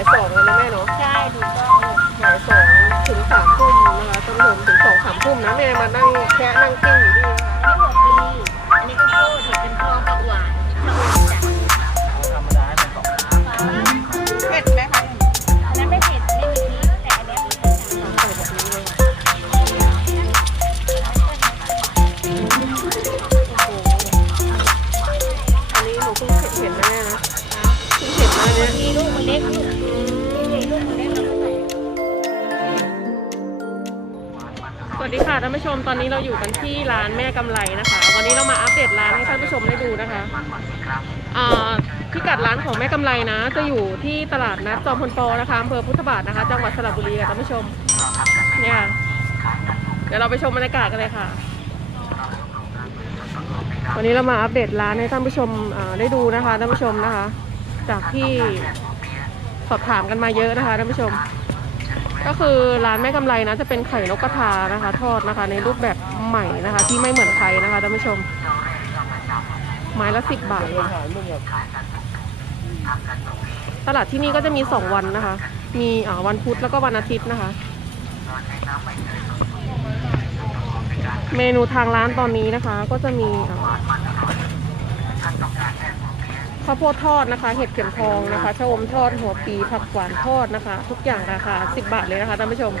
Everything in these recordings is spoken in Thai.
ายสองเลยนะแม่เนาะใช่ถูกต้องลูกบ่ายสองถึงสามทุ่มนะคะท่านผู้ชมถึงสองสามทุ่มนะแม่มานั่งแค่นั่งกิ้งอยู่นี่นะคะ อนนี้เราอยู่กันที่ร้านแม่กำไรนะคะ วันนี้เรามาอัปเดตร้านให้ท่านผู้ชมได้ดูนะคะพิกัดร้านของแม่กำไรนะ จะอยู่ที่ตลาดนัดจอมพลปอนะคะอำเภอพุทธบาทนะคะ จังหวัดสระบุรีค่ะท่านผู้ชม เนี่ย เดี๋ยวเราไปชมบรรยากาศกันเลยค่ะ วันนี้เรามาอัปเดตร้านให้ท่านผู้ชมได้ดูนะคะท่านผู้ชมนะคะ จากที่สอบถามกันมาเยอะนะคะท่านผู้ชม ก็คือร้านแม่กำไรนะจะเป็นไข่นกกระทานะคะ ทอดนะคะ ในรูปแบบใหม่นะคะ ที่ไม่เหมือนใครนะคะท่านผู้ชม ไม้ละสิบบาทเองถ่ายตลาดที่นี่ก็จะมีสองวันนะคะ มีอ่วันพุธแล้วก็วันอาทิตย์นะคะ เมนูทางร้านตอนนี้นะคะ ก็จะมีอ่า ข้าวโพดทอดนะคะ เห็ดเข็มทองนะคะชะอมทอดหัวปีผักหวานทอดนะคะ ทุกอย่างราคา10 บาทเลยนะคะท่านผู้ชม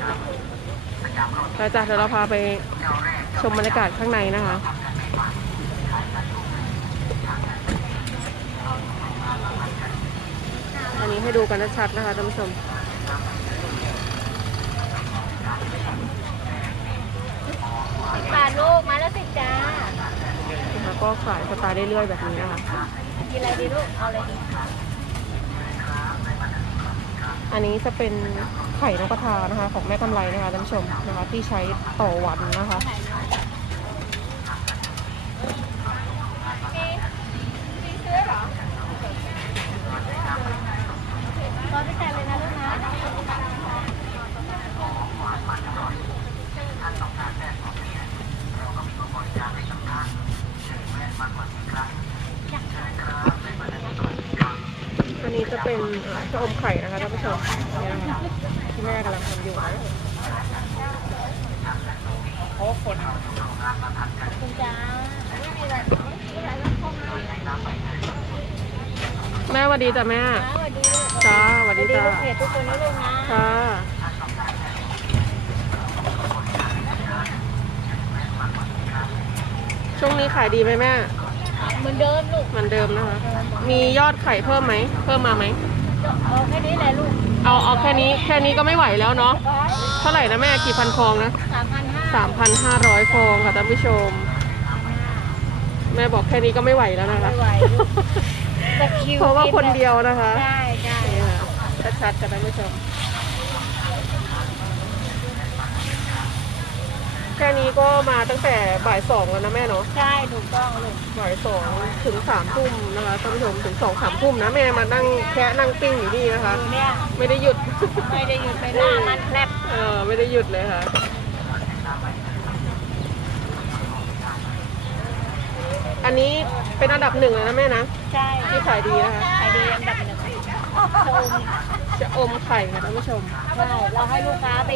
เราจะเดี๋ยวเราพาไปชมบรรยากาศข้างในนะคะอันนี้ให้ดูกันชัดๆนะคะท่านผู้ชมสิบบาทลูกมาแล้วสิจ้านะคะก็ขายสไตล์เรื่อยๆแบบนี้นะคะ กินอะไรดีลูก เอาอะไรดีอันนี้จะเป็นไข่นกกระทานะคะ ของแม่กำไรนะคะท่านผู้ชมนะคะที่ใช้ต่อวันนะคะ รอพี่แจเลยนะลูกนะ อันนี้จะ เป็นชะอมไข่นะคะท่านผู้ชมเนี่ยนะคะที่แม่กำลังทำอยู่เพราะว่าคนคุณจ้าไม่มีอะไรไม่มีอะไรแล้วเข้ามาแม่สวัสดีจ้ะแม่สวัสดีจ้าสวัสดีจ้าลูกเพจทุกคนนะลูกนะค่ะช่วงนี้ขายดีไหมแม่ เหมือนเดิมลูกเหมือนเดิมนะคะ มียอดไข่เพิ่มไหม เพิ่มมาไหม เอาแค่นี้แหละลูกเอาเอาแค่นี้แค่นี้ก็ไม่ไหวแล้วเนาะ เท่าไหร่นะแม่กี่พันฟองนะสามพันห้าสามพันห้าร้อยฟองค่ะท่านผู้ชม แม่บอกแค่นี้ก็ไม่ไหวแล้วนะคะ ไม่ไหวลูกตะคริวเพราะว่ากิคนเดียวนะคะ ใช่ใช่นี่ค่ะชัดๆกันท่านผู้ชม แค่นี้ก็มาตั้งแต่บ่ายสองแล้วนะแม่เนาะ ใช่ถูกต้องลูกบ่ายสองถึงสามทุ่มนะคะท่านผู้ชมถึงสองสามทุ่มนะแม่มานั่งแค่นั่งปิ้งอยู่นี่นะคะ อยู่เนี่ยไม่ได้หยุด ไม่ได้หยุดไปหน้ามันแคลบเออไม่ได้หยุดเลยค่ะ อันนี้เป็นอันดับหนึ่งเลยนะแม่นะ ใช่ที่ขายดีนะคะ ขายดีอันดับหนึ่งชะอม จะอมไข่ค่ะท่านผู้ชม ใช่เราให้ลูกค้าไป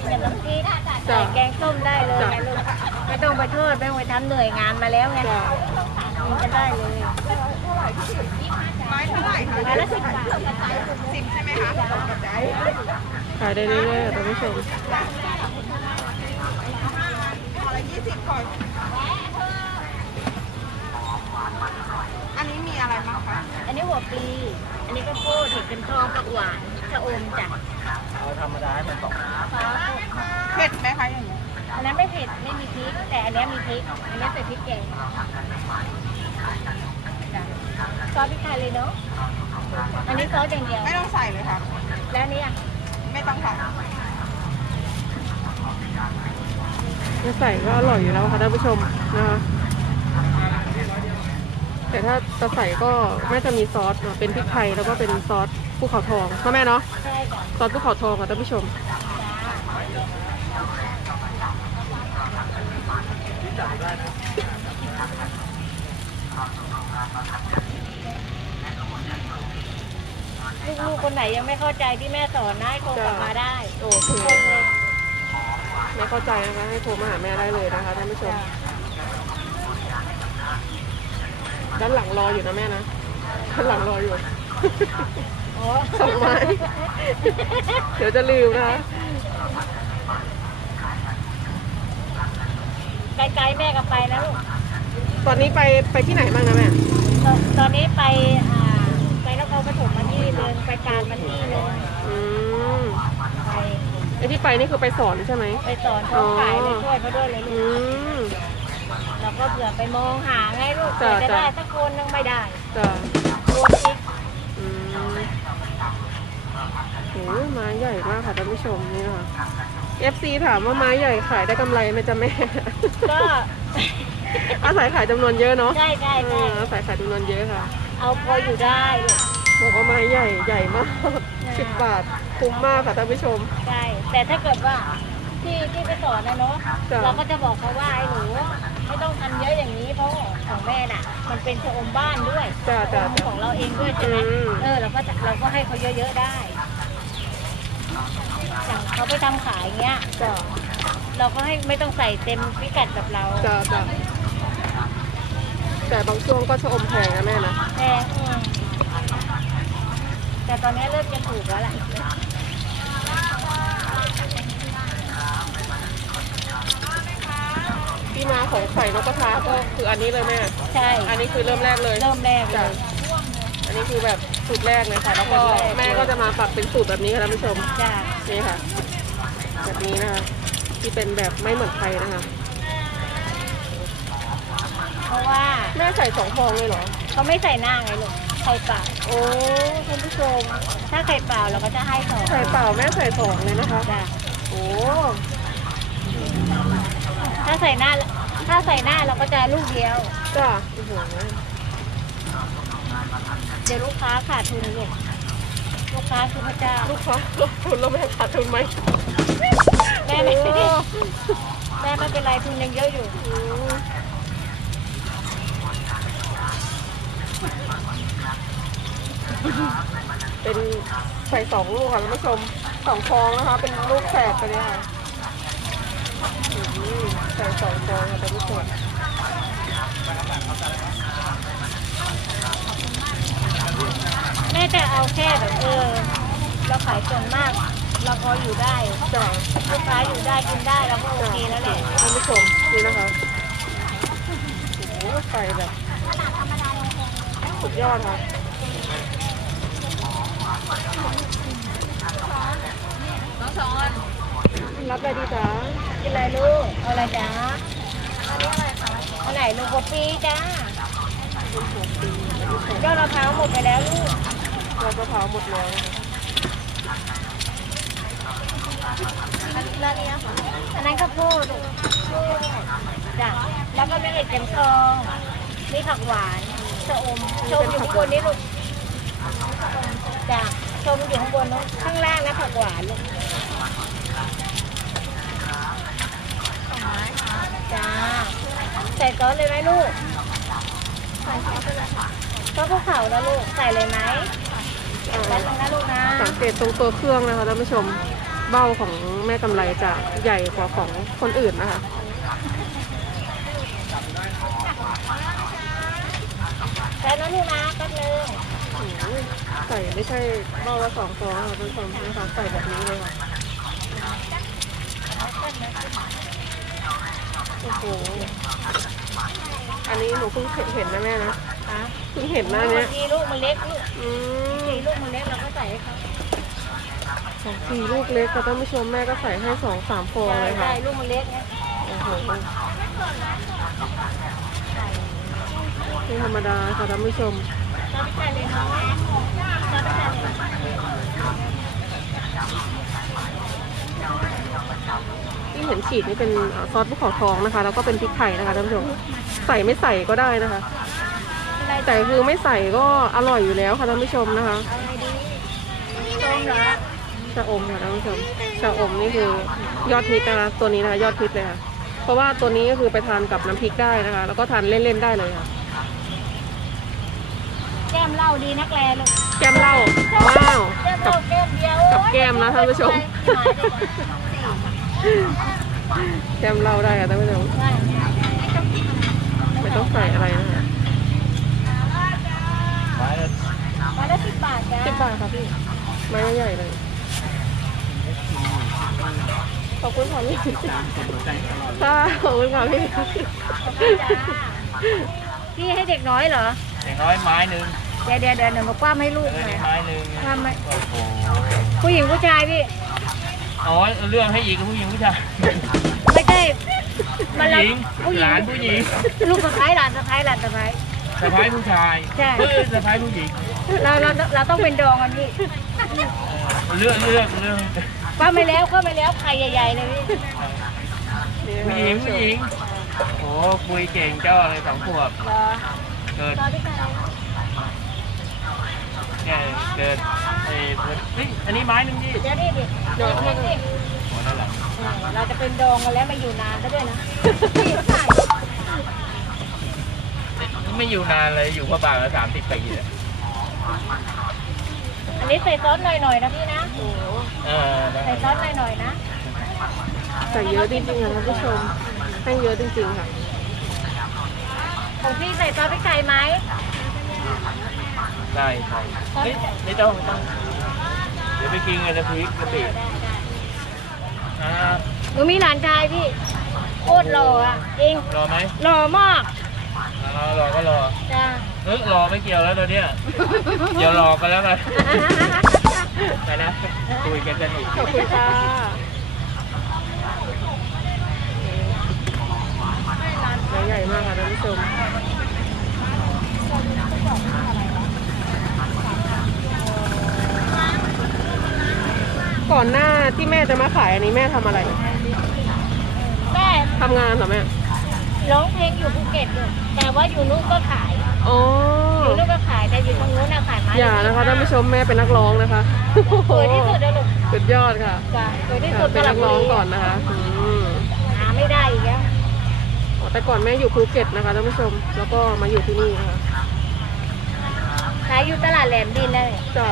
กินน้ำพริกใส่แกงส้มได้เลยจ้ะไงลูกไม่ต้องไปทอดไม่ต้องไปทำเหนื่อยงานมาแล้วไงจะกินกันได้เลยไม้เท่าไหร่คะไม้ละสิบบาทสิบใช่ไหมคะขายได้เรื่อยๆค่ะท่านผู้ชมอันนี้มีอะไรบ้างคะอันนี้หัวปลี อันนี้ก็โคตรเห็ดเป็นทองผักหวานชะอมจ้ะเอาธรรมดาเป็นสองฟ้าเผ็ดไหมคะอย่างเงี้ยอันนั้นไม่เผ็ดไม่มีพริกแต่อันนี้มีพริกอันนี้ใส่พริกแกงจ้ะซอสพริกไทยเลยเนาะอันนี้ซอสอย่างเดียวไม่ต้องใส่เลยค่ะ แล้วอันนี้อะไม่ต้องค่ะไม่ใส่ก็อร่อยอยู่แล้วค่ะท่านผู้ชมนะคะ แต่ถ้าจะใส่ก็แม่จะมีซอสเนอะเป็นพริกไทยแล้วก็เป็นซอสภูเขาทองพ่อแม่เนาะใช่จ้ะซอสภูเขาทองค่ะท่านผู้ชมอลูกๆคนไหนยังไม่เข้าใจที่แม่สอนนะให้โทรกลับมาได้โอเคทุกคนเลยไม่เข้าใจนะคะให้โทรมาหาแม่ได้เลยนะคะท่านผู้ชม ด้านหลังรออยู่นะแม่นะด้านหลังรออยู่อ๋อส่งไม้เดี๋ยวจะลืมนะคะไกลๆแม่ก็ไปแล้วลูกตอนนี้ไปไปที่ไหนบ้างนะแม่ตอนตอนนี้ไปอ่าไปนครปฐมมาที่หนึงไปการมาที่หนึงอืมไปไอที่ไปนี่คือไปสอนใช่ไหมไปสอนเขาขายไปช่วยเขาด้วยเลยอืลูกมแล้ว ก็เผื่อไปมองหาไงลูกจ้ะเผื่อจะจ้ะได้สักคนนึงไม่ได้จ้ะรวมอีกอืมโหไม้ใหญ่มากค่ะท่านผู้ชมนี่นะคะ FC ถามว่าไม้ใหญ่ขายได้กำไรไหมจ๊ะแม่ ก็ อาศัยขายจำนวนเยอะเนาะใช่ใช่เอใช่ออาศัยขายจำนวนเยอะค่ะ เอาพออยู่ได้ลูก บอกว่าไม้ใหญ่ใหญ่มากอ่าสิบบาทคุ้มมากค่ะท่านผู้ชม ใช่แต่ถ้าเกิดว่าที่ที่ไปสอนนะเนาะจ้ะ เราก็จะบอกเขาว่าไอ้หนู ไม่ต้องทำเยอะอย่างนี้เพราะของแม่น่ะ มันเป็นชะอมบ้านด้วยจ้ะจ้ะชะอมของเราเองด้วยใช่ไหมอืม เออเราก็จะเราก็ให้เขาเยอะๆได้อย่างเขาไปทำขายเงี้ย จ้ะเราก็ให้ไม่ต้องใส่เต็มพิกัดกับเราจ้ะจ้ะแต่บางช่วงก็ชะอมแพงนะแม่นะ แพงอืมแต่ตอนนี้เริ่มจะถูกแล้วแหละ ที่มาของไข่นกกระทาก็คืออันนี้เลยแม่ ใช่ อันนี้คือเริ่มแรกเลย เริ่มแรกเลจ้ะ ย อันนี้คือแบบสูตรแรกเลยค่ะ แล้วก็สูตรแรก แม่ก็จะมาปรับเป็นสูตรแบบนี้ค่ะท่านผู้ชม จ้ะนี่ค่ะ แบบนี้นะคะ ที่เป็นแบบไม่เหมือนใครนะคะ เพราะว่าแม่ใส่สองฟองเลยเหรอ เขาไม่ใส่หน้าไงลูกไข่เปล่าโอ้ท่านผู้ชม ถ้าไข่เปล่าเราก็จะให้สองใส่เปล่าแม่ใส่สองเลยนะคะ จ้ะโอ้ ถ้าใส่หน้า ถ้าใส่หน้าเราก็จะลูกเดียว จ้ะโอ้โหเดี๋ยวลูกค้าขาดทุนลูกลูกค้าคือพระเจ้าลูกค้าลงทุนแล้วแม่ขาดทุนไหมแม่ไม่โอ้แม่ไม่เป็นไรทุนยังเยอะอยู่อืมเป็นใส่สองลูกค่ะท่านผู้ชมสองฟองนะคะ เป็นลูกแฝดไปเลยค่ะอืม ใส่สองฟองค่ะท่านผู้ชมแม่จะเอาแค่แบบเออเราขายส่วนมาก เราพออยู่ได้จ้ะลูกค้าอยู่ได้กินได้เราก็โอเคแล้วแหละท่านผู้ชมนี่นะคะโอ้โหใส่แบบสุดยอดค่ะ รับอะไรดีจ๊ะกินอะไรลูก เอาอะไรจ๊ะอันนี้อะไรคะอันไหนลูกกะปีจ้ายอดมะพร้าวหมดไปแล้วลูกเรามะพร้าวหมดแล้วนะคะอันนี้แล้วเนี่ยค่ะอันนั้นข้าวโพดลูกจ้ะแล้วก็ไม่เห็ดเข็มทองมีผักหวานชะอมชมอยู่ข้างบนนี่ลูกจ้ะชมอยู่ข้างบนนู้นข้างล่างนะผักหวานลูก จ้าใส่ซอสเลยไหมลูกใส่ซอสไปเลยค่ะซอสภูเขาแล้วลูกใส่เลยไหมอ่าแป๊บนึงนะลูกนะสังเกตตรงตัวเครื่องนะคะท่านผู้ชมเบ้าของแม่กำไรจะใหญ่กว่าของคนอื่นนะคะใส่นะลูกนะแป๊บนึงอืมใส่ไม่ใช่เบ้าละสองฟองค่ะท่านผู้ชมนะคะใส่แบบนี้เลยค่ะ โอ้โห อันนี้หนูเพิ่งเห็นนะแม่นะอะเพิ่งเห็นหน้าเนี้ยบางทีลูกมันเล็กลูกอืมทีลูกมันเล็กเราก็ใส่ให้เขาสองสี่ลูกเล็กค่ะท่านผู้ชมแม่ก็ใส่ให้สองสามฟองใช่เลยใช่ค่ะลูกมันเล็กไงโอ้โหไม่ธรรมดาค่ะท่านผู้ชมซอสพริกไทยเลยเนาะซอสพริกไทยเลย ที่เห็นฉีดนี่เป็นอ่าซอสภูเขาทองนะคะ แล้วก็เป็นพริกไทยนะคะท่านผู้ชมใส่ไม่ใส่ก็ได้นะคะอะไรแต่คือไม่ใส่ก็อร่อยอยู่แล้วค่ะท่านผู้ชมนะคะเอาอะไรดีต้มเหรอชะอมค่ะท่านผู้ชมชะอมนี่คือยอดฮิตนะคะตัวนี้นะคะยอดฮิตเลยค่ะเพราะว่าตัวนี้ก็คือไปทานกับน้ำพริกได้นะคะ แล้วก็ทานเล่นๆได้เลยค่ะแก้มเหล้าดีนักแลลูกแก้มเหล้าว้าวแก้มเหกัล้าบแก้มเดียวกับแก้มนะท่านผู้ชม แก้มเหล้าได้ค่ะท่านผู้ชมใช่ไม่ต้องใส่อะไรนะคะไม้ละมาละสิบบาทจ้าสิบบาทค่ะพี่ ไม้ใหญ่เลย ขอบคุณค่ะพี่จานคนหัวใจตลอดค่ะขอบคุณค่ะพี่ขอบคุณจ้าพี่ให้เด็กน้อยเหรออย่างน้อยไม้หนึ่งเดี๋ยวเดี๋ยวเดี๋ยวหนูมาคว้าให้ลูกเออหน่อยนี่ไม้หนึ่งคว้าไหมโอ้โหผู้หญิงผู้ชายพี่ อ๋อเรื่องให้อีกผู้หญิงผู้ชายไม่ใช่มันผู้เราหญิงผู้หหญิงลานผู้หญิงลูกสะพ้ายหลานสะพ้ายหลานสะพ้าย สะพ้ายผู้ชายใช่ เออสะพ้ายผู้หญิงเราเราเราต้องเป็นดองกันพี่เรื่องเรื่องเรื่องคว้าไม่แล้วคว้าไม่แล้วไข่ใหญ่ๆเลยพี่ผู้หญิงผู้หญิงโอ้คุยเก่งเจ้าอะไรสองขวบเหรอเกิดตอนที่ใค รแก่เกิดเอ้ยเฮ้ยอันนี้ไม้หนึ่งดิเดี๋ยวนี่ดิเดี๋ยวนี่ดิโอ้นั่นแหละเออเราจะเป็นดองกันแล้วมาอยู่นานก็ด้วยนะพี่ใส่ไม่อยู่นานเลยอยู่พระบางละสามสิบปีเลยอันนี้ใส่ซอสหน่อยๆนะพี่นะเออได้ใส่ซอสหน่อยๆนะใส่เยอะจริงๆค่ะท่านผู้ชมให้เยอะจริงๆค่ะของพี่ใส่ซอสพริกไทยไหม ได้ใช่เฮ้ยไม่ต้องไม่ต้องเดี๋ยวไปกินกันนะพริกกะปิอ่าหนูมีหลานชายพี่โคตรหล่ออะจริงรอไหมหล่อมากอ่ารอก็รอจ้าเออรอไม่เกี่ยวแล้วตอนเนี้ยเดี๋ยวรอกันแล้วกันไปนะคุยกันสนุกขอบคุณค่ะไม้ใหญ่มากค่ะท่านผู้ชม ก่อนหน้าที่แม่จะมาขายอันนี้แม่ทำอะไรแม่ทำงานเหรอแม่ร้องเพลงอยู่ภูเก็ตอยู่แต่ว่าอยู่นู้นก็ขายอ๋ออยู่นู้นก็ขายแต่อยู่ตรงนู้นน่ะขายไม้อย่านะคะท่านผู้ชมแม่เป็นนักร้องนะคะสวยที่สุดเลยลูกสุดยอดค่ะจ้ะสวยที่สุดเป็นนักร้องก่อนนะคะอืมหาไม่ได้อีกแล้วอ๋อแต่ก่อนแม่อยู่ภูเก็ตนะคะท่านผู้ชม แล้วก็มาอยู่ที่นี่นะคะขายอยู่ตลาดแหลมดินเลยจ้ะ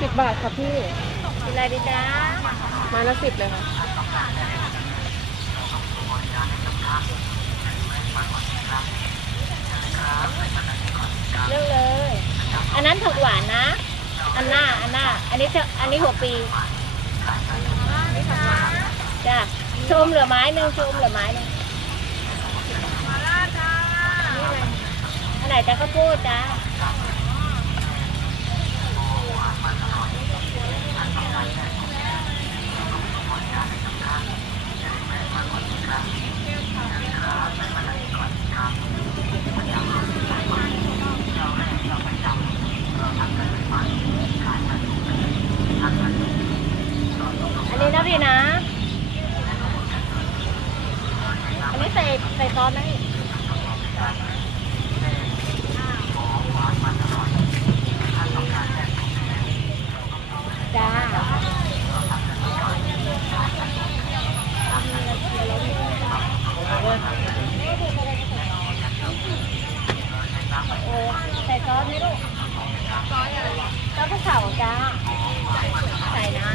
สิบบาทค่ะ พี่กินอะไรดีจ้าไม้ละสิบเลยค่ะเลือกเลย อันนั้นผักหวานนะ อันหน้า อันหน้า อันนี้เธออันนี้หัวปีจ้ะชมเหลือไม้หนึ่งชมเหลือไม้หนึ่งอันไหนจะข้าวโพดจ้า อันนี้นะพี่นะ อันนี้ใส่ใส่ซอสไหมจ้า เออใส่ซอสไหมลูกซอสอะไรซอสภูเขาจ้าใส่นะ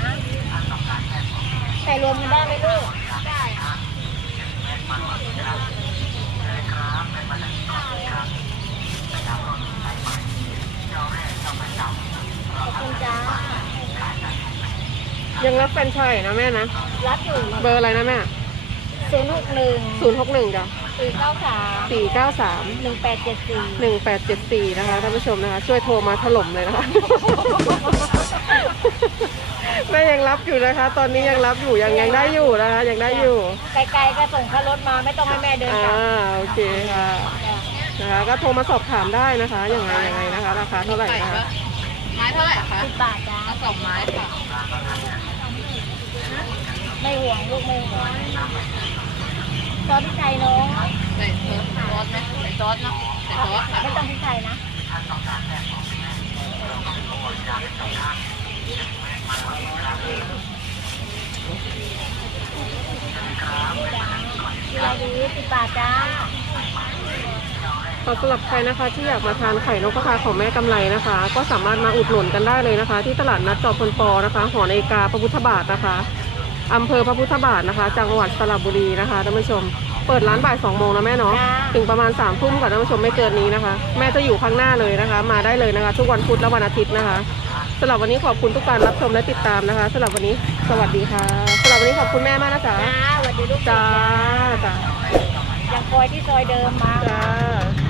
ใส่รวมกันได้ไหมลูกได้ขอบคุณจ้ายังรับแฟรนไชส์นะแม่นะ รับอยู่ เบอร์อะไรนะแม่ ศูนย์หกหนึ่งศูนย์หกหนึ่งจ้ะสี่เก้าสามสี่เก้าสามหนึ่งแปดเจ็ดสี่หนึ่งแปดเจ็ดสี่นะคะท่านผู้ชมนะคะ ช่วยโทรมาถล่มเลยนะคะแม่ยังรับอยู่นะคะ ตอนนี้ยังรับอยู่ยังยังได้อยู่นะคะ ยังได้อยู่ไกลๆก็ส่งค่ารถมาไม่ต้องให้แม่เดินอ่ากลับโอเคค่ะจ้ะนะคะ ก็โทรมาสอบถามได้นะคะยังไงยังไงนะคะราคาเท่าไหร่นะคะไม้เท่าไหร่คะสิบบาทจ้าเอาสองไม้ค่ะไม่ห่วงลูกไม่ห่วง ซอสพริกไยเนาะใส่ซอสไหมใส่ซอสเนาะใส่ซอสค่ะไม่ต้องพริกไยนะมีอะไรดีสิบบาทจ้าสำหรับใครนะคะที่อยากมาทานไข่นกกระทาของแม่กำไรนะคะ ก็สามารถมาอุดหนุนกันได้เลยนะคะ ที่ตลาดนัดจอบพลปอนะคะ หอนากาประพุทธบาทนะคะ อำเภอพระพุทธบาทนะคะ จังหวัดสระบุรีนะคะท่านผู้ชม เปิดร้านบ่ายสองโมงนะแม่เนาะจ้าถึงประมาณ3ามทุ่มก่อนท่านผู้ชมไม่เกินนี้นะคะ แม่จะอยู่ข้างหน้าเลยนะคะ มาได้เลยนะคะ ทุกวันพุธและวันอาทิตย์นะคะสำหรับวันนี้ขอบคุณทุกการรับชมและติดตามนะคะสำหรับวันนี้สวัสดีค่ะสำหรับวันนี้ขอบคุณแม่มากนะจ๊ะจ้าสวัสดีลูกจ้าจ้ายังคอยที่ซอยเดิมมาจ้า